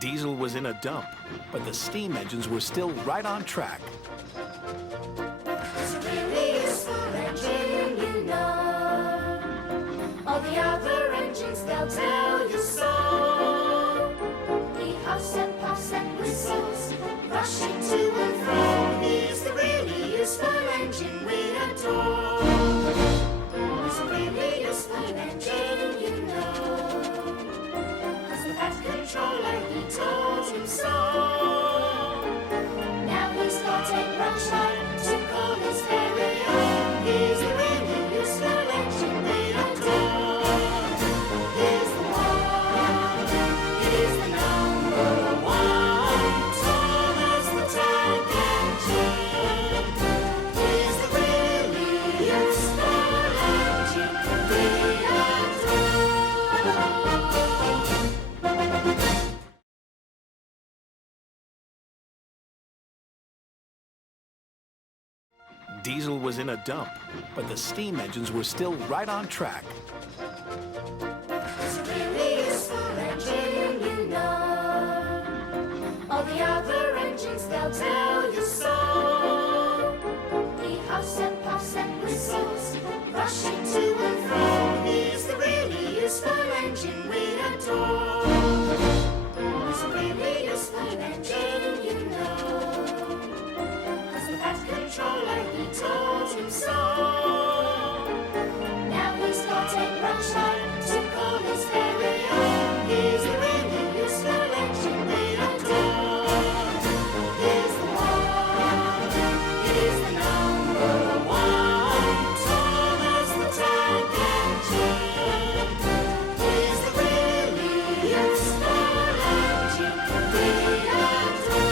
Diesel was in a dump, but the steam engines were still right on track. It's a really useful engine, you know. All the other engines, they'll tell you so. He huffs and puffs and whistles, rushing to and fro. He's the really useful engine we adore. It's a really useful engine, you know. 'Cause the Fat Controller, he told him so. Now he's got a brush light to call his very own. He's the really useful engine we adore. He's the one, he's the number one. Tall as the tank engine. He's the really useful engine we adore. Diesel was in a dump, but the steam engines were still right on track. It's a really useful engine, you know. All the other engines, they'll tell you so. He huffs and puffs and whistles, rushing to and fro. He's the really useful engine we adore. It's a really useful engine, you know. 'Cause the Fat Controller, he told him so. Now he's got a brush light to call his very own. He's the really useful engine we adore. He's the one, he's the number one. Tall as the tank engine. He's the really useful engine we adore.